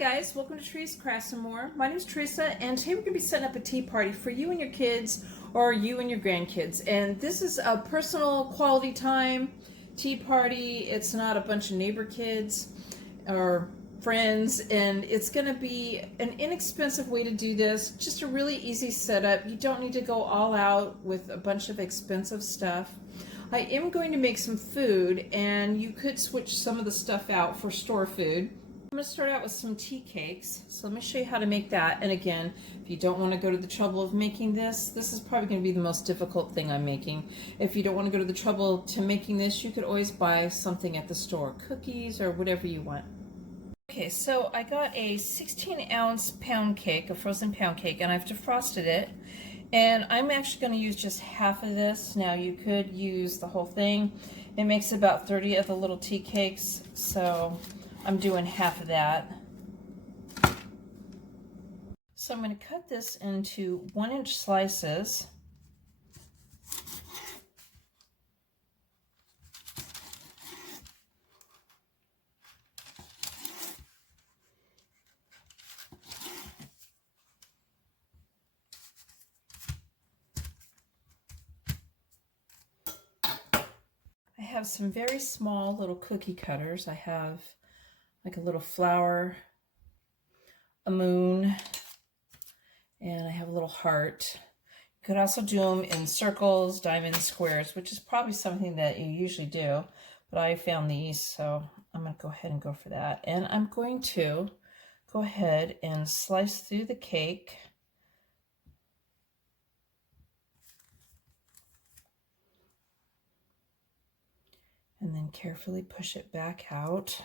guys, welcome to Trees, Crafts and More. My name is Teresa, and today we're going to be setting up a tea party for you and your kids, or you and your grandkids. And this is a personal quality time tea party. It's not a bunch of neighbor kids or friends, and it's going to be an inexpensive way to do this. Just a really easy setup. You don't need to go all out with a bunch of expensive stuff. I am going to make some food, and you could switch some of the stuff out for store food. I'm going to start out with some tea cakes. So let me show you how to make that. And again, if you don't want to go to the trouble of making this, this is probably going to be the most difficult thing I'm making. If you don't want to go to the trouble to making this, you could always buy something at the store, cookies or whatever you want. Okay, so I got a 16-ounce pound cake, a frozen pound cake, and I've defrosted it. And I'm actually going to use just half of this. Now you could use the whole thing. It makes about 30 of the little tea cakes, so I'm doing half of that. So I'm going to cut this into 1-inch slices. I have some very small little cookie cutters. I have like a little flower, a moon, and I have a little heart. You could also do them in circles, diamonds, squares, which is probably something that you usually do, but I found these, so I'm going to go ahead and go for that. And I'm going to go ahead and slice through the cake. And then carefully push it back out.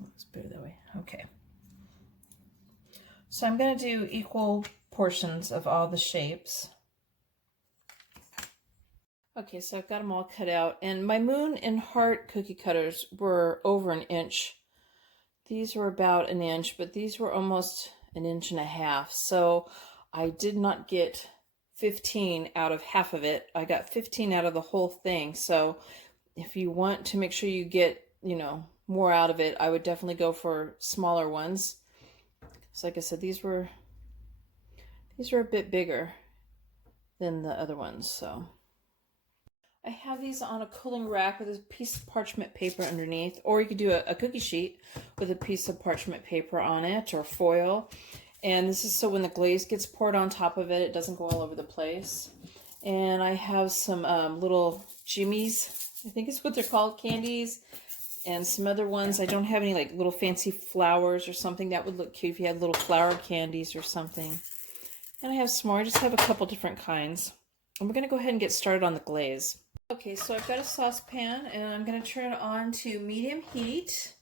Let's put it that way. Okay. So I'm going to do equal portions of all the shapes. Okay, so I've got them all cut out. And my moon and heart cookie cutters were over 1 inch. These were about 1 inch, but these were almost 1.5 inches. So I did not get 15 out of half of it. I got 15 out of the whole thing. So if you want to make sure you get, more out of it, I would definitely go for smaller ones. So like I said, these were a bit bigger than the other ones. So I have these on a cooling rack with a piece of parchment paper underneath, or you could do a cookie sheet with a piece of parchment paper on it, or foil. And this is so when the glaze gets poured on top of it, it doesn't go all over the place. And I have some little jimmies, I think is what they're called, candies, and some other ones. I don't have any like little fancy flowers or something. That would look cute if you had little flower candies or something. And I have some more. I just have a couple different kinds. And we're going to go ahead and get started on the glaze. Okay, so I've got a saucepan, and I'm going to turn it on to medium heat.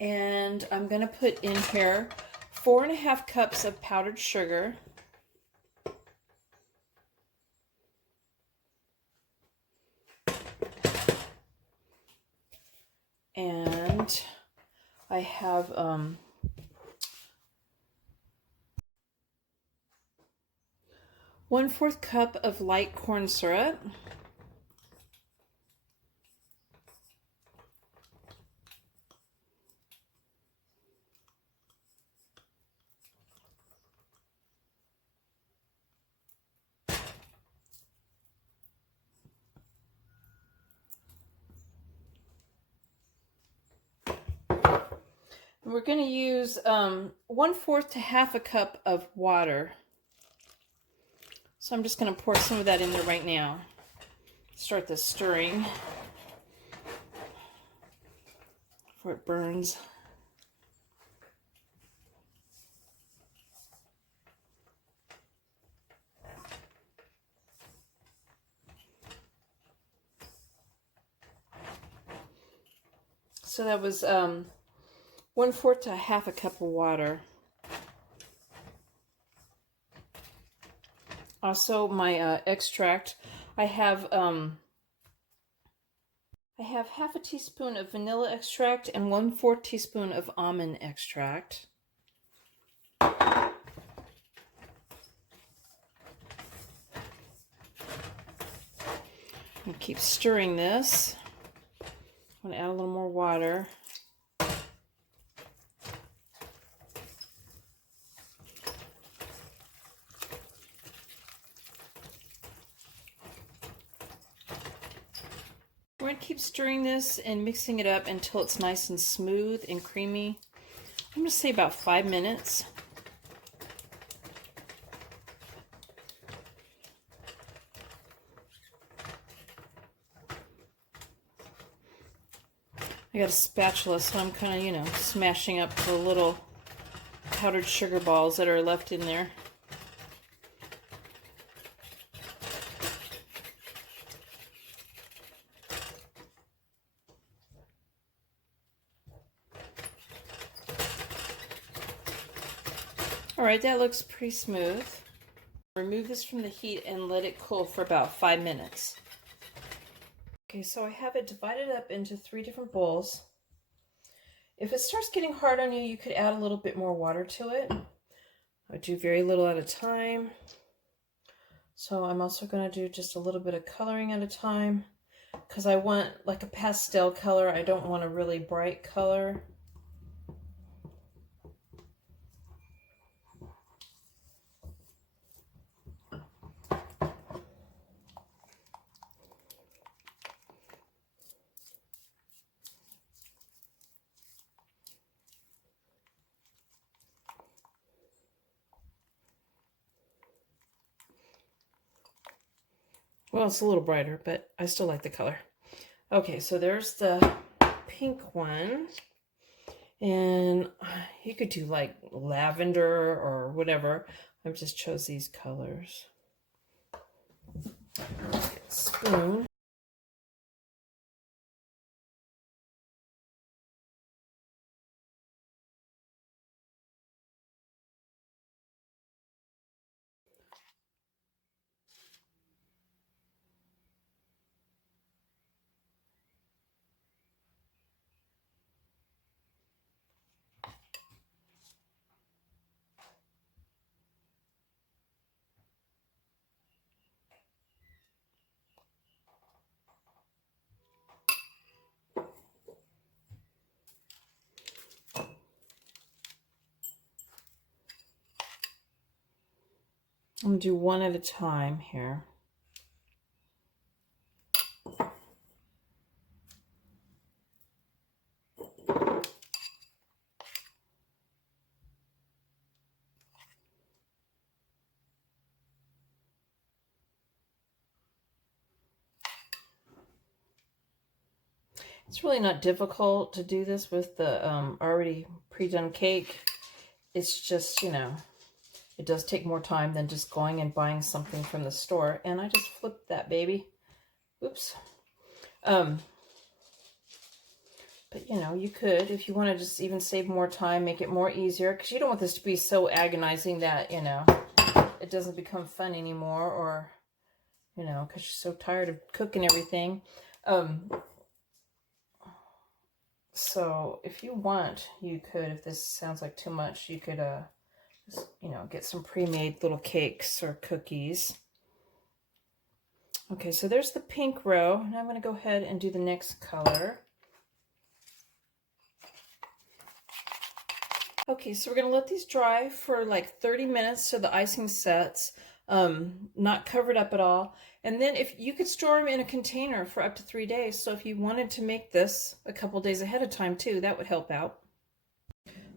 And I'm going to put in here 4.5 cups of powdered sugar. And I have 1/4 cup of light corn syrup. We're going to use 1/4 to 1/2 cup of water. So I'm just going to pour some of that in there right now. Start the stirring before it burns. So that was 1/4 to 1/2 cup of water. Also, my extract, I have 1/2 teaspoon of vanilla extract and 1/4 teaspoon of almond extract. And keep stirring this. I'm going to add a little more water. We're going to keep stirring this and mixing it up until it's nice and smooth and creamy. I'm going to say about 5 minutes. I got a spatula, so I'm kind of, smashing up the little powdered sugar balls that are left in there. All right, that looks pretty smooth. Remove this from the heat and let it cool for about 5 minutes. Okay, so I have it divided up into 3 different bowls. If it starts getting hard on you, you could add a little bit more water to it. I do very little at a time. So I'm also going to do just a little bit of coloring at a time because I want like a pastel color. I don't want a really bright color. Well, it's a little brighter, but I still like the color. Okay, so there's the pink one. And you could do like lavender or whatever. I've just chose these colors. Spoon. I'm going to do one at a time here. It's really not difficult to do this with the already pre-done cake. It's just, it does take more time than just going and buying something from the store. And I just flipped that baby. Oops. But you could, if you want to just even save more time, make it more easier, because you don't want this to be so agonizing that, it doesn't become fun anymore, or, because you're so tired of cooking everything. So if you want, you could, if this sounds like too much, you could, just, get some pre-made little cakes or cookies. Okay, so there's the pink row. Now I'm going to go ahead and do the next color. Okay, so we're going to let these dry for like 30 minutes so the icing sets, not covered up at all. And then if you could store them in a container for up to 3 days. So if you wanted to make this a couple days ahead of time too, that would help out.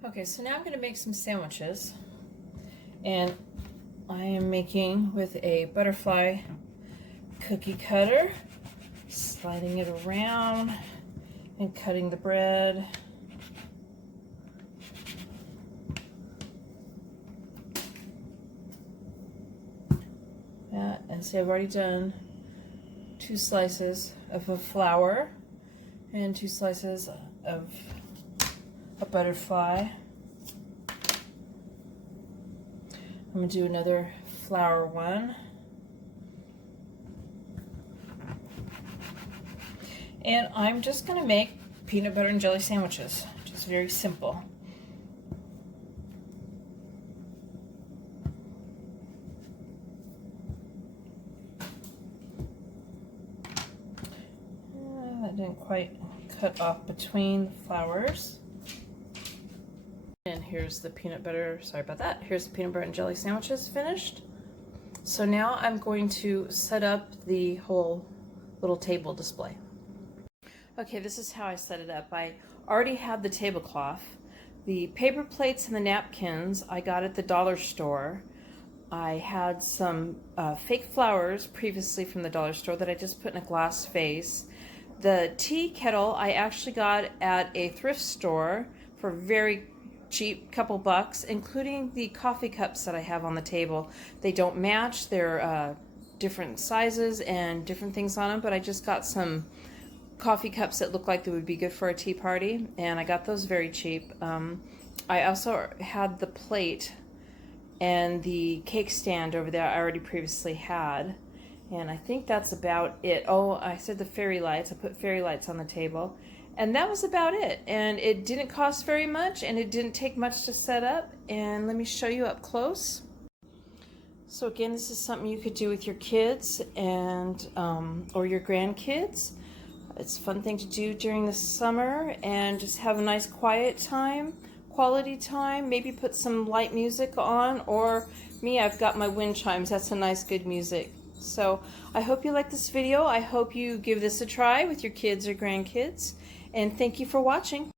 Okay, so now I'm going to make some sandwiches. And I am making with a butterfly cookie cutter, sliding it around and cutting the bread. And see, I've already done 2 slices of a flower and 2 slices of a butterfly. I'm going to do another flower one. And I'm just going to make peanut butter and jelly sandwiches. Just very simple. quite cut off between the flowers. And here's the peanut butter, sorry about that. Here's the peanut butter and jelly sandwiches finished. So now I'm going to set up the whole little table display. Okay, this is how I set it up. I already had the tablecloth. The paper plates and the napkins I got at the dollar store. I had some fake flowers previously from the dollar store that I just put in a glass vase. The tea kettle I actually got at a thrift store for very cheap, couple bucks, including the coffee cups that I have on the table. They don't match, they're different sizes and different things on them, but I just got some coffee cups that look like they would be good for a tea party, and I got those very cheap. I also had the plate and the cake stand over there I already previously had, and I think that's about it. Oh, I said the fairy lights. I put fairy lights on the table. And that was about it. And it didn't cost very much, and it didn't take much to set up. And let me show you up close. So again, this is something you could do with your kids and or your grandkids. It's a fun thing to do during the summer and just have a nice quiet time, quality time. Maybe put some light music on, or me, I've got my wind chimes. That's a nice, good music. So I hope you like this video. I hope you give this a try with your kids or grandkids. And thank you for watching.